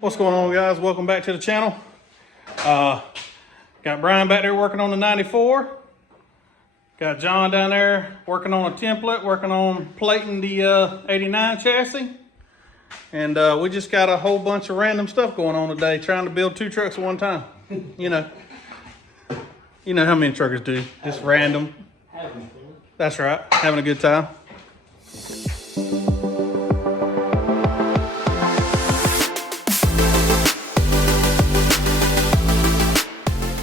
What's going on, guys? Welcome back to the channel. Got Brian back there working on the 94. Got John down there working on a template, working on plating the 89 chassis. And we just got a whole bunch of random stuff going on today, trying to build 2 trucks at one time. You know how many truckers do, just random. That's right, having a good time.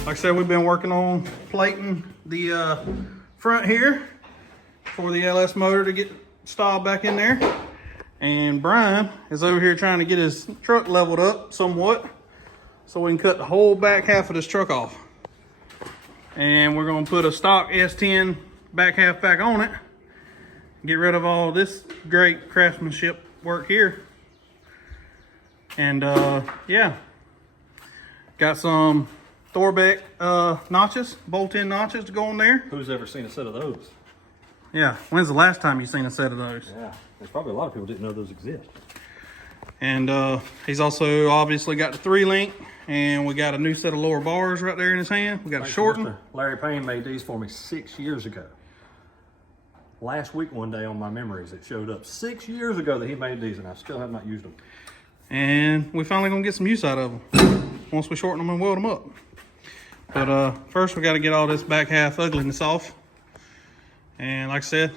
Like I said, we've been working on plating the front here for the LS motor to get stalled back in there. And Brian is over here trying to get his truck leveled up somewhat so we can cut the whole back half of this truck off. And we're going to put a stock S10 back half back on it. Get rid of all this great craftsmanship work here. And yeah, got some Thorbeck notches, bolt-in notches to go on there. Who's ever seen a set of those? Yeah, when's the last time you seen a set of those? Yeah, there's probably a lot of people didn't know those exist. And he's also obviously got the 3-link, and we got a new set of lower bars right there in his hand. We got a shorten. Larry Payne made these for me 6 years ago. Last week one day on my memories it showed up 6 years ago that he made these, and I still have not used them. And we finally gonna get some use out of them once we shorten them and weld them up. But first we got to get all this back half ugliness off. And like I said,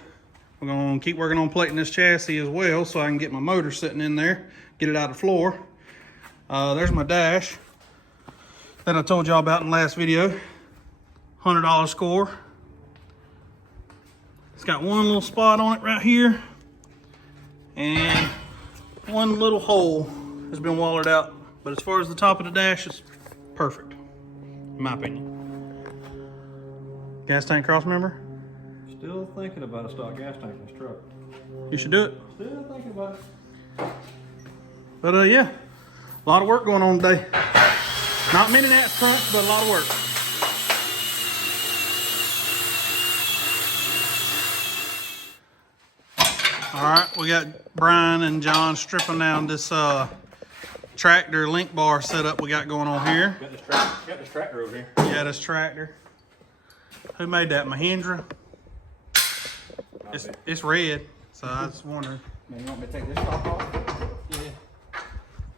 we're going to keep working on plating this chassis as well so I can get my motor sitting in there, get it out of the floor. There's my dash that I told y'all about in the last video. $100 score. It's got one little spot on it right here. And one little hole has been wallered out. But as far as the top of the dash, it's perfect. In my opinion. Gas tank cross member? Still thinking about a stock gas tank in this truck. You should do it. Still thinking about it. But yeah, a lot of work going on today. Not many nats crunch, but a lot of work. All right, we got Brian and John stripping down this tractor link bar setup we got going on here. Got this tractor over here. Yeah, this tractor. Who made that? Mahindra? It's red, so I was wondering. Man, you want me to take this top off? Yeah.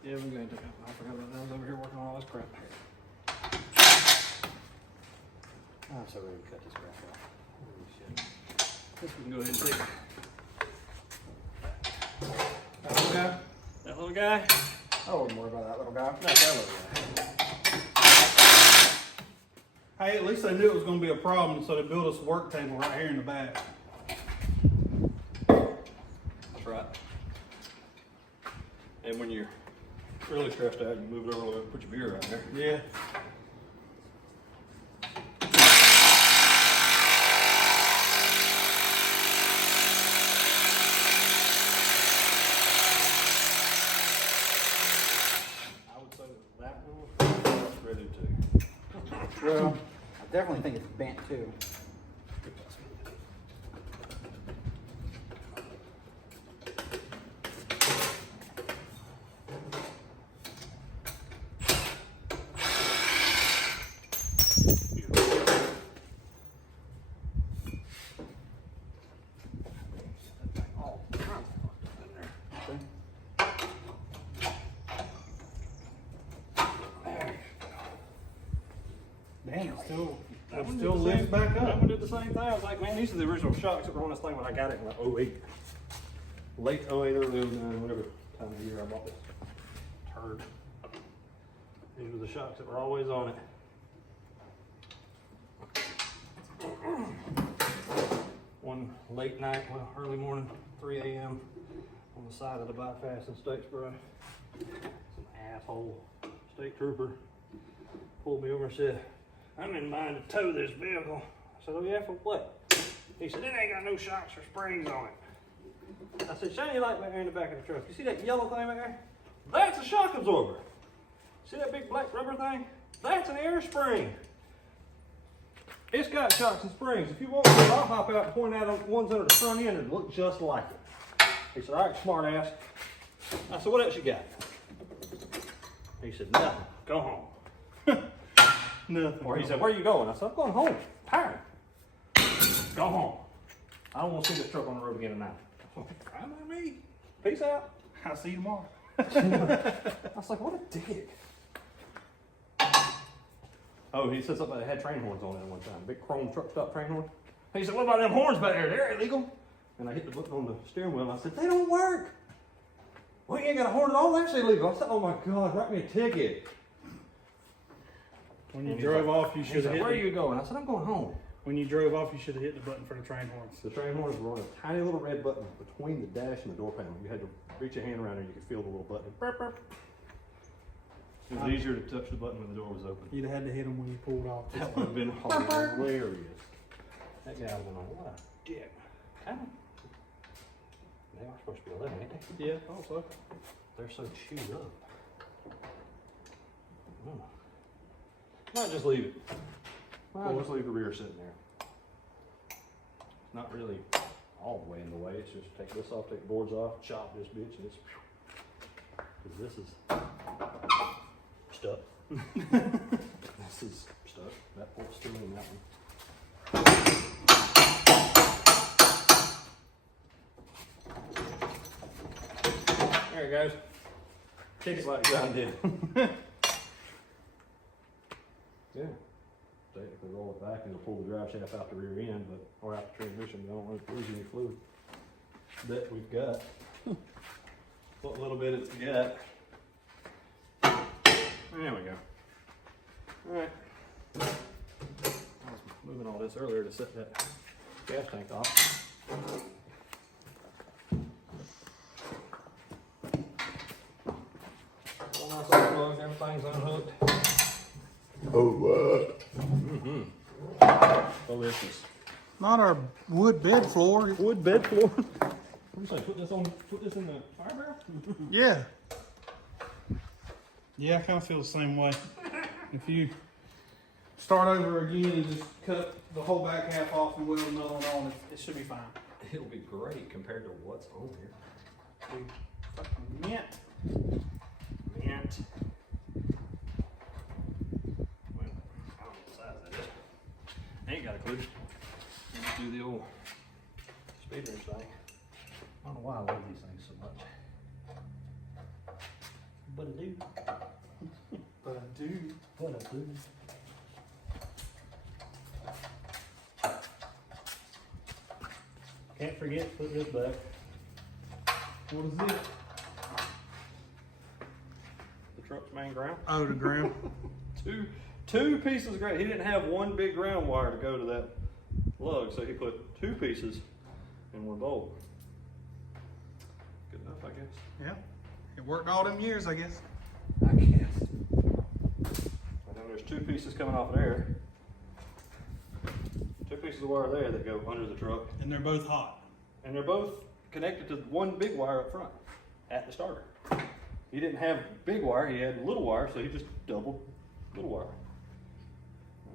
Yeah, we're going to. I forgot about that. I was over here working on all this crap. I'm so ready to cut this crap off. Holy shit. Guess we can go ahead and take that little guy. That little guy. I wouldn't worry about that little guy. Not that little guy. Hey, at least they knew it was going to be a problem, so they built us a work table right here in the back. That's right. And when you're really stressed out, you move it over and put your beer right there. Yeah. I would say that one was ready too. Well, I definitely think it's bent too. Dang, it still That lifts back That up. one did the same thing. I was like, man, these are the original shocks that were on this thing when I got it in like 08. Late 08, early 09, whatever time of year I bought this turd. These were the shocks that were always on it. One late night, well, early morning, 3 a.m. on the side of the bypass in Statesboro. Some asshole state trooper pulled me over and said, I'm in mind to tow this vehicle. I said, oh yeah, for what? He said, it ain't got no shocks or springs on it. I said, shine your light back there in the back of the truck. You see that yellow thing back there? That's a shock absorber. See that big black rubber thing? That's an air spring. It's got shocks and springs. If you want to, I'll hop out and point out the ones under the front end and look just like it. He said, all right, smart ass. I said, what else you got? He said, nothing, go home. Nothing. Or he said, where are you going? I said, I'm going home, tired. Go home. I don't want to see this truck on the road again tonight. Fine by me. Peace out. I'll see you tomorrow. I was like, what a dick. Oh, he said something that had train horns on it at one time. Big chrome truck stop train horn. He said, what about them horns back there? They're illegal. And I hit the button on the steering wheel and I said, they don't work. Well, you ain't got a horn at all. That's illegal. I said, oh my God, write me a ticket. When you drove off, you should have hit. Where are you going? I said, I'm going home. When you drove off, you should have hit the button for the train horns. The train horns were on a tiny little red button between the dash and the door panel. You had to reach your hand around there and you could feel the little button. Burp, burp. It was easier to touch the button when the door was open. You'd have had to hit them when you pulled off. That would have been hilarious. That guy would have been like, what a dick. Kind of. They are supposed to be 11, ain't they? Yeah, also. They're so chewed up. Might just leave it. Might just leave the rear sitting there. It's not really all the way in the way. It's just take this off, take the boards off, chop this bitch, and it's. Because this is stuck. This is stuck. That bolt's still in that one. There it goes. Ticket like John did. Yeah. Technically roll it back and it'll pull the drive shaft out the rear end, but or out the transmission. I don't want to lose any fluid that we've got. What little bit it's got. There we go. Alright. I was moving all this earlier to set that gas tank off. All nice unplugged, everything's unhooked. Delicious. Not our wood bed floor. Wood bed floor. What do you say? Put this in the fire barrel? Yeah. Yeah, I kind of feel the same way. If you start over again and just cut the whole back half off and weld another one on, it should be fine. It'll be great compared to what's on here. Be fucking mint. Mint. Well, I don't know what size that is. I ain't got a clue. Let's do the old speed wrench thing. I don't know why I love these things so much. But I do. But I do. But I do. Can't forget to put this back. What is it? The truck's main ground. Oh, the ground. Two pieces of ground. He didn't have one big ground wire to go to that lug, so he put two pieces in one bolt. Good enough, I guess. Yeah. It worked all them years, I guess. I guess. And then there's two pieces coming off of there. Two pieces of wire there that go under the truck. And they're both hot. And they're both connected to one big wire up front at the starter. He didn't have big wire, he had little wire, so he just doubled little wire.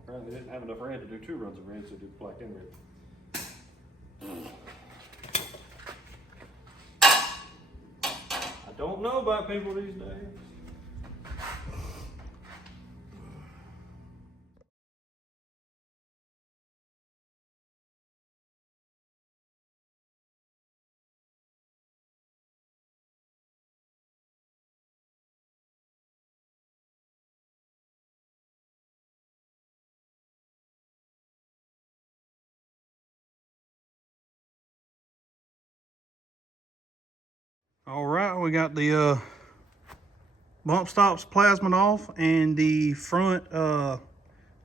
Apparently they didn't have enough red to do two runs of red, so he did black and red. I don't know about people these days. All right, we got the bump stops plasmid off and the front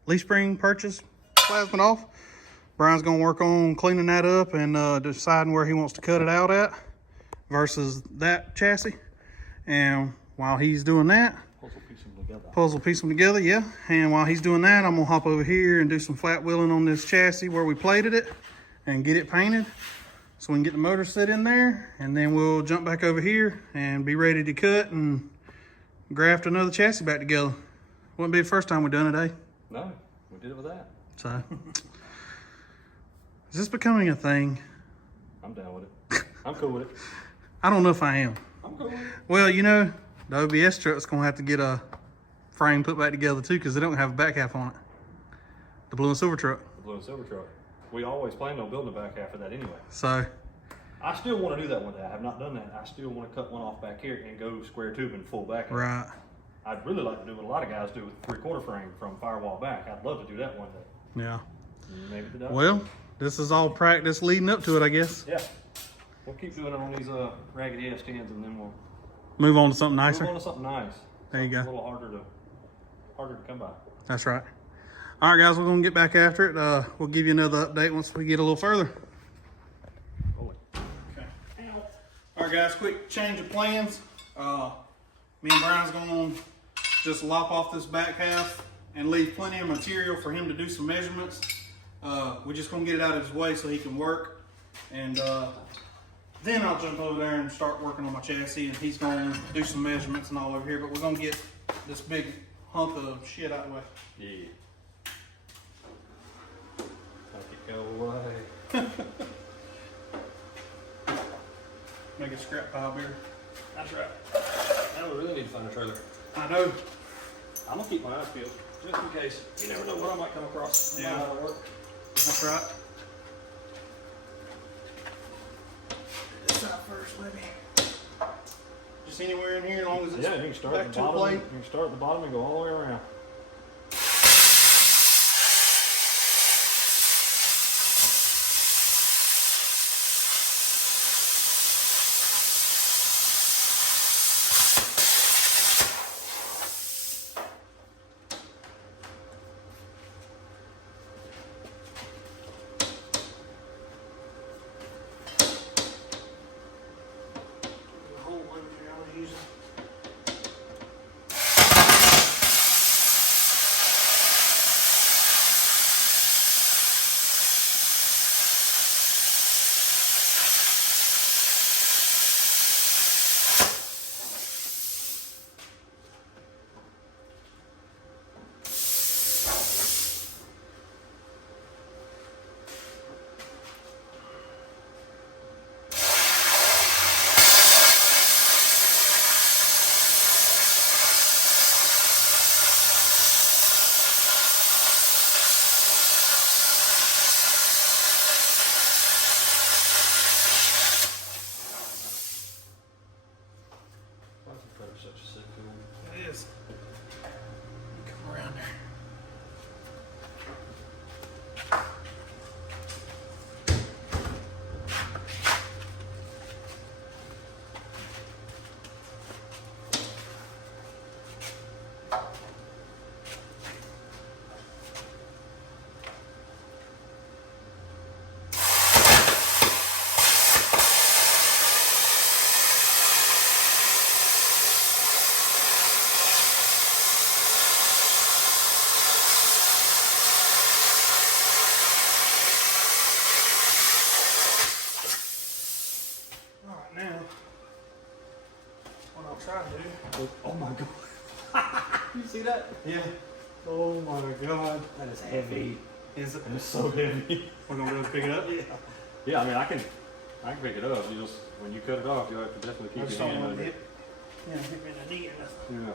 leaf spring purchase plasmid off. Brian's gonna work on cleaning that up and deciding where he wants to cut it out at versus that chassis. And while he's doing that, piece them together, yeah. And while he's doing that, I'm gonna hop over here and do some flat wheeling on this chassis where we plated it and get it painted. So we can get the motor set in there, and then we'll jump back over here and be ready to cut and graft another chassis back together. Wouldn't be the first time we've done it, eh? No, we did it with that. So, is this becoming a thing? I'm down with it. I'm cool with it. I don't know if I am. I'm cool with it. Well, you know, The OBS truck's gonna have to get a frame put back together too, because they don't have a back half on it. The blue and silver truck. The blue and silver truck. We always planned on building the back half of that anyway. So I still want to do that one day. I have not done that. I still want to cut one off back here and go square tube and full back. right. I'd really like to do what a lot of guys do with 3/4 frame from firewall back. I'd love to do that one day. Yeah. Maybe the done. Well, this is all practice leading up to it, I guess. Yeah. We'll keep doing it on these raggedy S10s, and then we'll Move on to something nicer. move on to something nice. There you go. A little harder to come by. That's right. All right, guys, we're gonna get back after it. We'll give you another update once we get a little further. Holy. Okay. All right, guys, quick change of plans. Me and Brian's gonna just lop off this back half and leave plenty of material for him to do some measurements. We're just gonna get it out of his way so he can work. And then I'll jump over there and start working on my chassis, and he's gonna do some measurements and all over here. But we're gonna get this big hunk of shit out of the way. Yeah. Make it go away. Make a scrap pile bigger. That's right. Now we really need to find a trailer. I know. I'm gonna keep my eyes peeled just in case. You never know what I might come across. Yeah. That'll work. That's right. This out first, maybe. Just anywhere in here, as long as it's Yeah, you can start back at to the the bottom. plate. You can start at the bottom and go all the way around. The whole one here I was using. Such a sick tool. It is. Come around there. All right, now what I'll try to do. Oh my god. You see that? Yeah. Oh my god. That is heavy. Is it? It's so heavy. We're gonna be able to pick it up. Yeah. Yeah, I mean I can pick it up. You just when you cut it off, you'll have to definitely I keep just your don't hand want with to it. hit me in the knee or nothing. Yeah.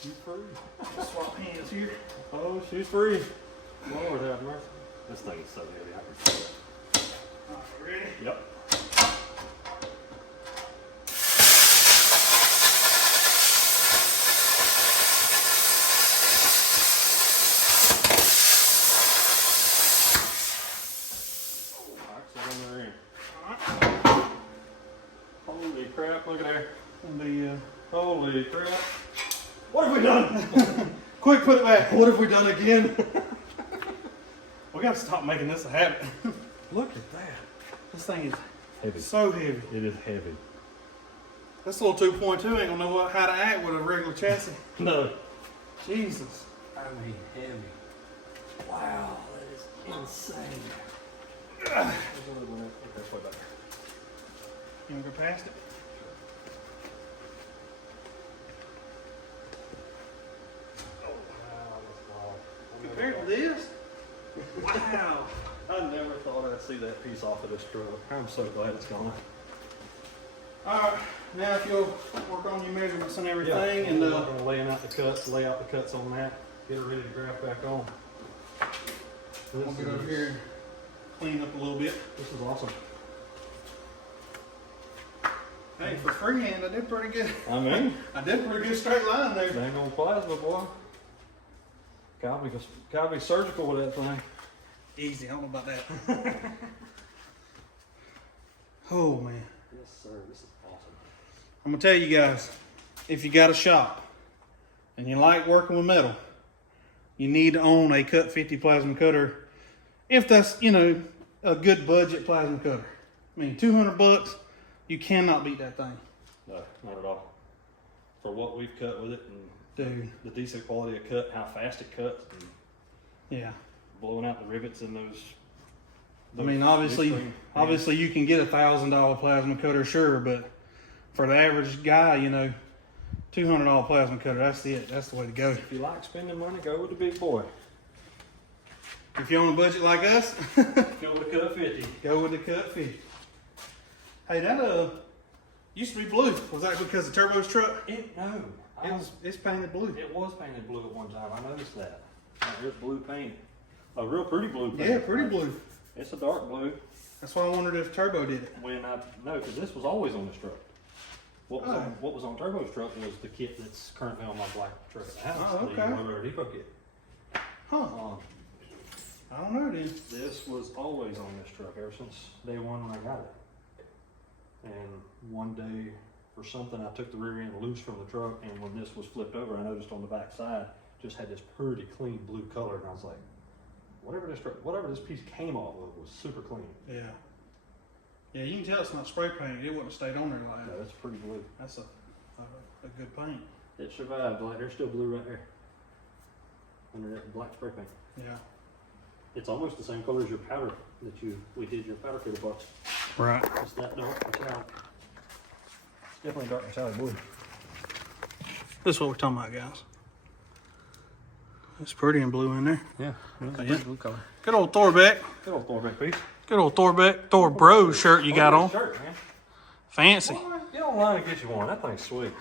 She's free. Swap hands here. Oh, she's free. Lord have mercy. This thing is so heavy. I can feel it. All right, ready? Yep. Holy crap, look at there. And the Holy crap. What have we done? quick, put it back. What have we done again? We gotta stop making this a habit. Look at that. This thing is Heavy. so heavy. It is heavy. This little 2.2 ain't gonna know how to act with a regular chassis. No. Jesus. I mean, heavy. Wow, that is insane. There's a little one there. Okay, way back. You wanna go past it? Wow. I never thought I'd see that piece off of this truck. I'm so glad it's gone. Alright, now if you'll work on your measurements and everything, and laying out the cuts, lay out the cuts on that, get it ready to graft back on. we'll get over here and clean up a little bit. This is awesome. Hey, for freehand, I did pretty good. I mean, I did a pretty good straight line there. dang on plasma, boy. Gotta be surgical with that thing. Easy, I don't know about that. Oh man. Yes, sir. This is awesome. I'm gonna tell you guys, if you got a shop and you like working with metal, you need to own a Cut 50 plasma cutter. If that's, you know, a good budget plasma cutter. I mean, 200 bucks, you cannot beat that thing. No, not at all. For what we've cut with it and Dude, the decent quality of cut, how fast it cuts, and yeah. blowing out the rivets in those. I mean, obviously extreme you can get $1,000 plasma cutter, sure, but for the average guy, you know, $200 plasma cutter, that's it. That's the way to go. If you like spending money, go with the big boy. If you're on a budget like us, Go with the Cut 50. go with the Cut 50. Hey, that used to be blue. Was that because of Turbo's truck? No. It's painted blue. It was painted blue at one time. I noticed that. There's blue paint. A real pretty blue paint. Yeah, pretty blue. It's a dark blue. That's why I wondered if Turbo did it. No, because this was always on this truck. What Oh. was on Turbo's truck was the kit that's currently on my black truck at the house. Oh, okay. The Motor Depot kit. Huh. I don't know then. This was always on this truck ever since day one when I got it. And one day, for something, I took the rear end loose from the truck, and when this was flipped over, I noticed on the back side just had this pretty clean blue color, and I was like, whatever this piece came off of was super clean. Yeah. Yeah, you can tell it's not spray painted. It wouldn't have stayed on there like Yeah, that. that's pretty blue. That's a good paint. It survived. Like, there's still blue right there under that black spray paint. Yeah. It's almost the same color as your powder that we did your powder coated parts. Right. It's that dark metallic. It's definitely dark metallic blue. This is what we're talking about, guys. It's pretty and blue in there. Yeah, Yeah. blue color. Good old Thorbeck. Good old Thorbeck piece. Good old Thorbeck. Thor Bro shirt you got on. Shirt, man. Fancy. Boy, get online and get you one. That thing's sweet.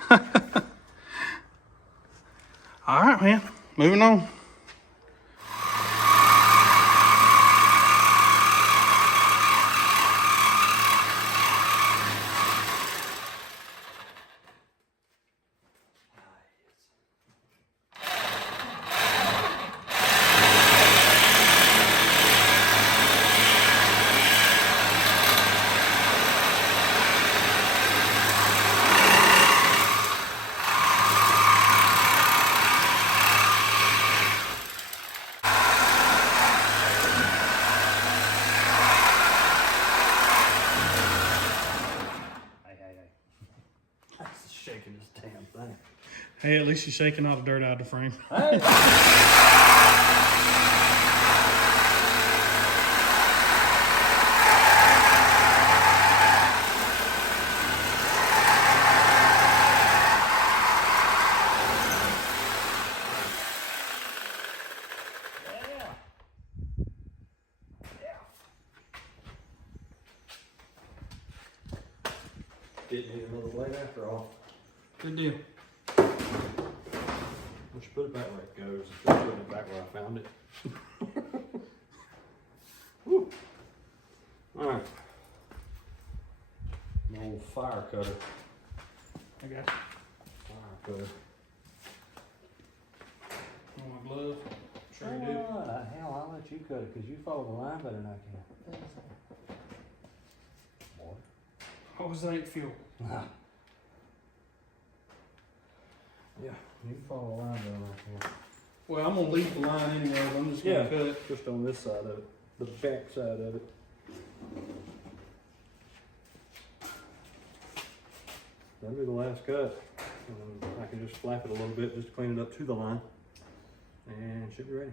All right, man. Moving on. That's shaking this damn thing. Hey, at least you're shaking all the dirt out of the frame. Hey. Didn't need another blade after all. Good deal. We should put it back where it goes instead of putting it back where I found it. Woo. Alright. An old fire cutter. I got Fire cutter. you. Want my glove? Sure you do. Hell, I'll let you cut it because you follow the line better than I can. Boy. What was that ain't fuel? Yeah, you follow the line better than I can. Well, I'm gonna leave the line anyway. I'm just gonna cut it. Just on this side of it, the back side of it. That'll be the last cut. I can just flap it a little bit just to clean it up to the line, and should be ready.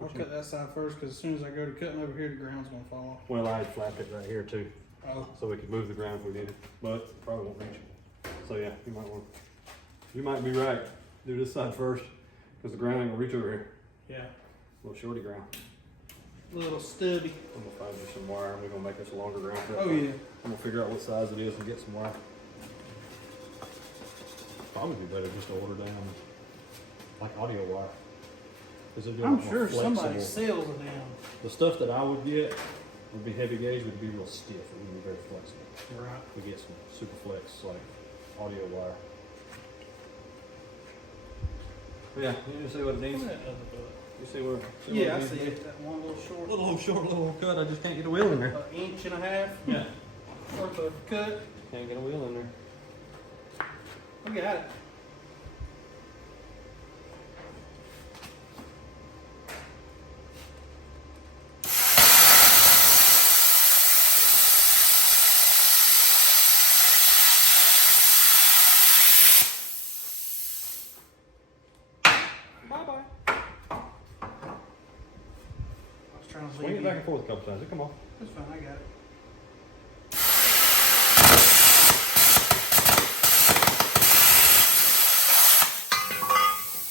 I'll cut that side first because as soon as I go to cutting over here, the ground's gonna fall off. Well, I had flapped it right here too, Oh, so we could move the ground if we needed, but probably won't reach. So yeah, you might be right. Do this side first, because the ground ain't gonna reach over here. yeah. Little shorty ground. little stubby. I'm gonna find you some wire and we're gonna make us a longer ground cut. Oh yeah. I'm gonna figure out what size it is and get some wire. Probably be better just to order down like audio wire. I'm sure somebody sells them. The stuff that I would get would be heavy gauge, would be real stiff. It wouldn't be very flexible. Right. We get some super flex like audio wire. Yeah, you just see what it needs. You see where? Yeah, I see it. That one little short. Little cut. I just can't get a wheel in there. An inch and a half. Yeah. Worth of cut. Can't get a wheel in there. We got it. Bye-bye. I was trying to Swing leave it you. back and forth a couple times. Come on. That's fine, I got it.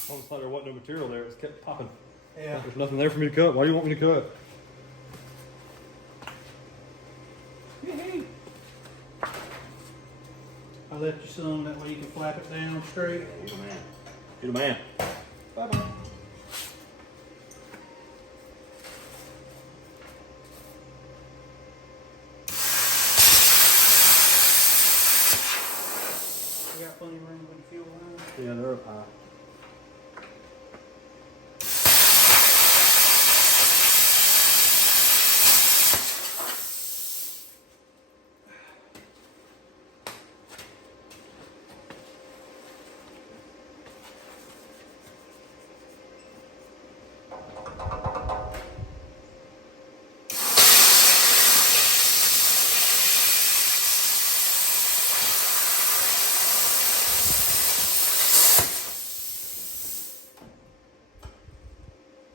I almost thought there wasn't no material there. It just kept popping. Yeah. There's nothing there for me to cut. Why do you want me to cut? Yay. I left you some, that way you can flap it down straight. You're the man. You're the man. Bye-bye. You got plenty of room with the fuel line? Yeah, they're up high.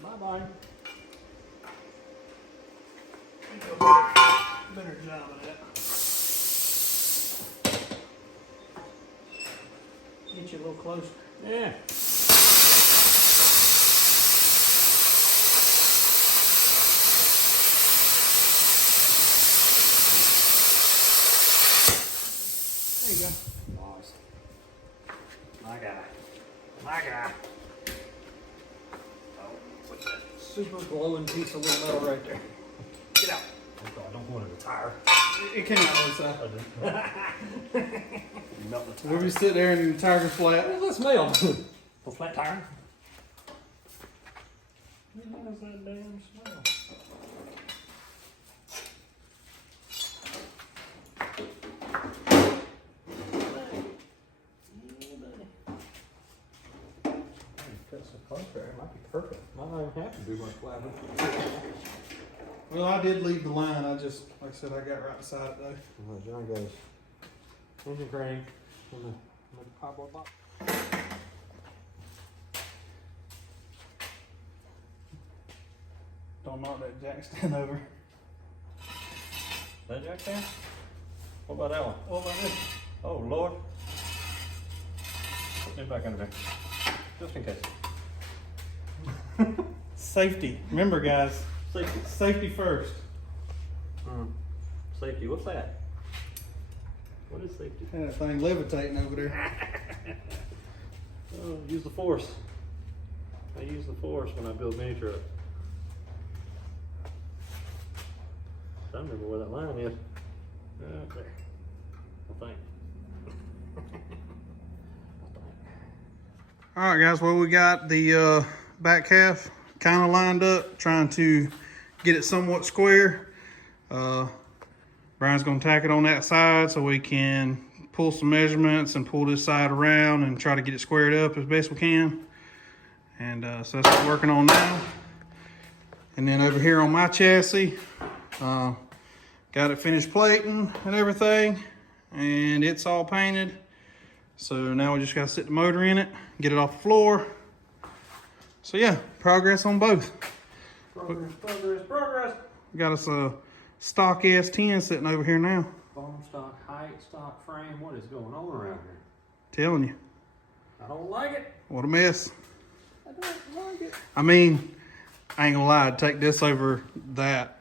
Bye-bye. Better job of that. Get you a little closer. Yeah. There you go. Nice. My guy. My guy. Oh, what's that super glowing piece of little metal right there? Get out. Oh God, don't go into the tire. It came out on the side. You melt the tire. We'll be sitting there and the tire goes flat. What does that smell? A flat tire? What is that damn smell? Cut some contrary. Might be perfect. Might not even have to do much flapping. Well, I did leave the line. I just, like I said, I got right beside it though. Well, John goes engine crane on the cardboard box. Don't knock that jack stand over. That jack stand? What about that one? What about this? Oh Lord. Put it back under there. Just in case. Safety. Remember guys, Safety. safety first. Safety. What's that? What is safety? That thing levitating over there. Oh, use the force. I use the force when I build mini trucks. I remember where that line is. Right there. I think. All right, guys. Well, we got the back half kind of lined up, trying to get it somewhat square. Brian's going to tack it on that side so we can pull some measurements and pull this side around and try to get it squared up as best we can. And so that's what we're working on now. And then over here on my chassis, got it finished plating and everything, and it's all painted. So now we just got to sit the motor in it, get it off the floor. So yeah, progress on both. Progress. We got us a stock S10 sitting over here now. Bottom stock, height, stock frame. What is going on around here? Telling you, I don't like it. what a mess. I don't like it. I mean, I ain't gonna lie, I'd take this over that.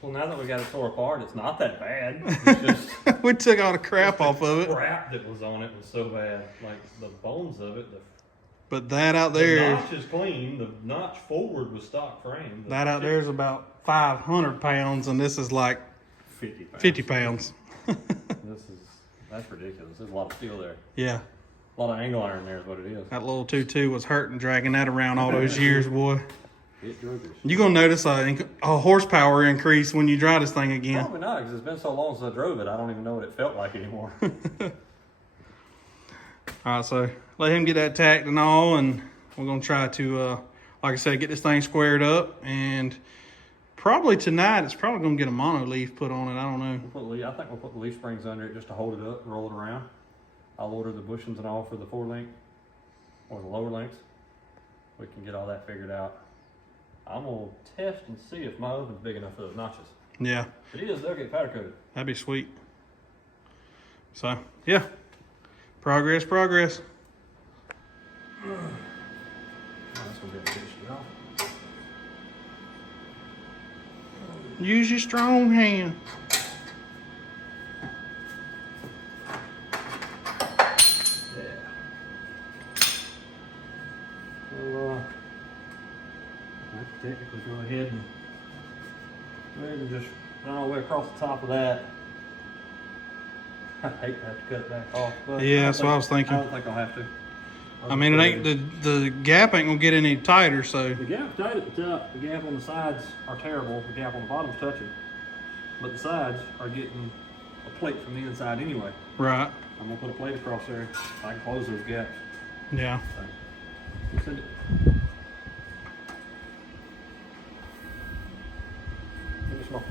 Well, now that we got it tore apart, it's not that bad. It's just We took all the crap off of it. the crap that was on it was so bad. Like the bones of it, But that out the there, notch is clean. The notch forward was stock frame. that out there is about 500 pounds, and this is like 50 pounds. 50 pounds. That's ridiculous. There's a lot of steel there. Yeah, A lot of angle iron there is what it is. that little 2.2 was hurting dragging that around all those years, boy. It drove this. You're gonna notice a horsepower increase when you drive this thing again. Probably not, because it's been so long since I drove it. I don't even know what it felt like anymore. All right, so let him get that tacked and all, and we're gonna try to, like I said, get this thing squared up. And probably tonight, it's probably gonna get a mono leaf put on it. I don't know. I think we'll put the leaf springs under it just to hold it up, roll it around. I'll order the bushings and all for the 4-link or the lower links. We can get all that figured out. I'm gonna test and see if my oven's big enough for those notches. Yeah, If it is, they'll get powder coated. that'd be sweet. So yeah, progress. Oh, that's gonna be a good shit. Use your strong hand. Yeah. Well, I could technically go ahead and just run all the way across the top of that. I hate to have to cut it back off, but Yeah, that's what I was thinking. I don't think I'll have to. I mean, it ain't the gap ain't gonna get any tighter, so The gap's tight at the top. The gap on the sides are terrible. The gap on the bottom's touching, but the sides are getting a plate from the inside anyway. right. I'm gonna put a plate across there. I can close those gaps. Yeah. So, send it. Give me small.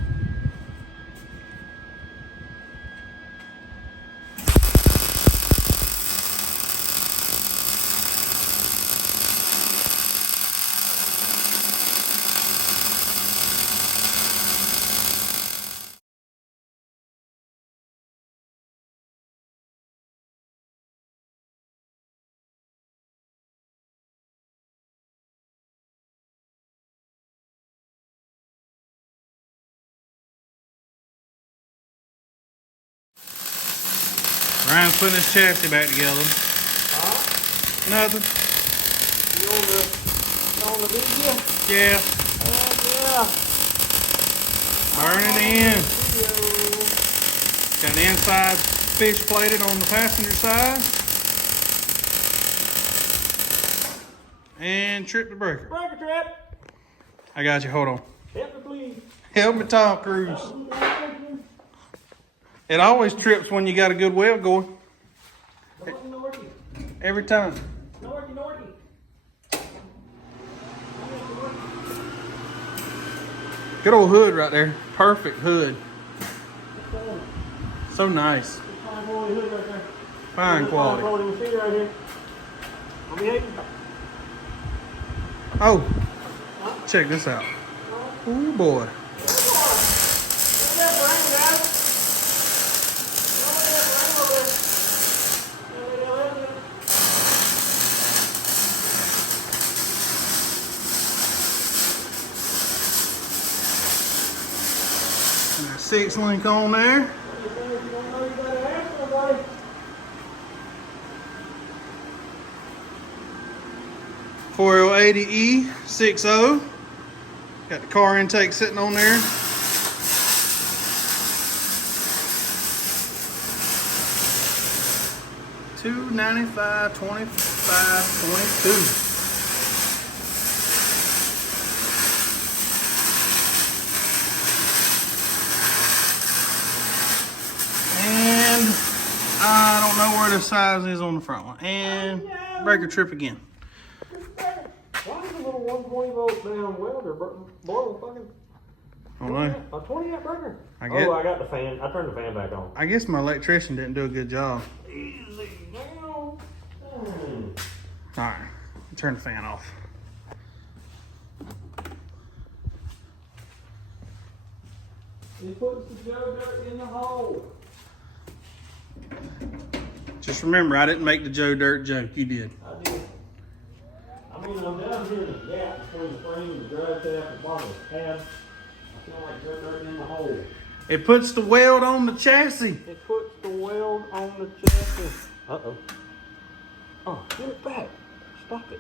Ryan's putting his chassis back together. Nothing. You on the video? Yeah. Yeah. Burning in. Got the inside fish plated on the passenger side. And trip the breaker. Breaker trap. I got you. Hold on. Help me, please. Help me, Tom Cruise. It always trips when you got a good weld going. Every time. Good old hood right there. Perfect hood. So nice. Fine quality. Oh, check this out. Oh boy. And a 6-link on there. .4L80E 6.0. Got the car intake sitting on there. $295, 25, 22. And I don't know where the size is on the front one. And breaker trip again. Why is a little 120 volt down welder blowing fucking I don't know. a 20 amp breaker? I get- I got the fan. I turned the fan back on. I guess my electrician didn't do a good job. Easy now. Alright, turn the fan off. He puts the Joe Dirt in the hole. Just remember, I didn't make the Joe Dirt joke. You did. I did. I mean, I'm down here in the gap between between the frame and the drive shaft and bottom of the cab. I feel like they're dirt in the hole. It puts the weld on the chassis. It puts the weld on the chassis. Uh-oh. Oh, get it back. Stop it.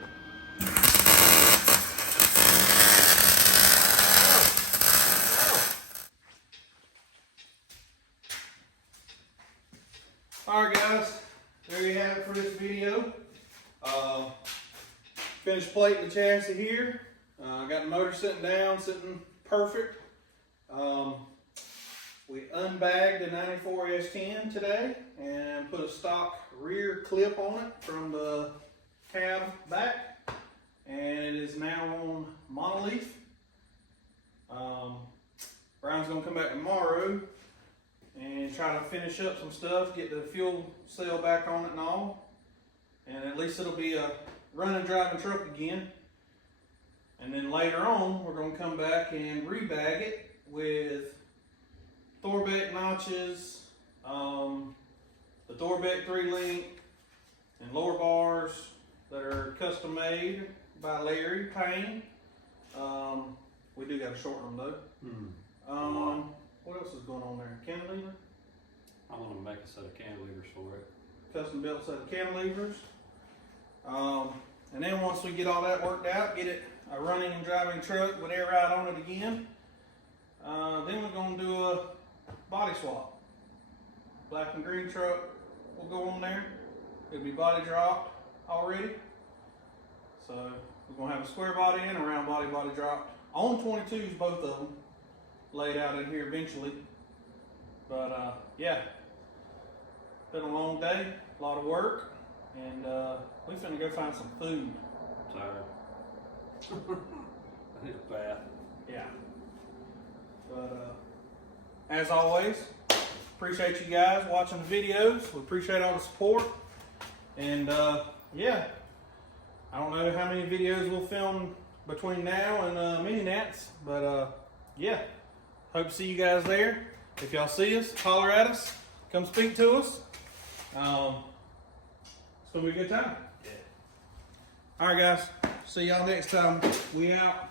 Alright guys, there you have it for this video. Finished plating the chassis here. Got the motor sitting down, sitting perfect. We unbagged the 94 S10 today and put a stock rear clip on it from the cab back, and it is now on monolith. Brian's gonna come back tomorrow and try to finish up some stuff, get the fuel cell back on it and all, and at least it'll be a running, driving truck again. And then later on, we're gonna come back and rebag it with Thorbeck notches, the Thorbeck 3-link, and lower bars that are custom made by Larry Payne. We do got to shorten them though. What else is going on there? Cantilever? I want to make a set of cantilevers for it. Custom built set of cantilevers. And then once we get all that worked out, get it a running and driving truck with air ride on it again, then we're going to do a body swap. Black and green truck will go on there. It'll be body dropped already. So we're going to have a square body and a round body dropped. On 22s, both of them laid out in here eventually. But yeah, been a long day, a lot of work, and we finna go find some food. So I need a bath. Yeah. But as always, appreciate you guys watching the videos. We appreciate all the support. And yeah, I don't know how many videos we'll film between now and mini nats, but yeah, hope to see you guys there. If y'all see us, holler at us, come speak to us. It's gonna be a good time. Yeah. All right, guys. See y'all next time. We out.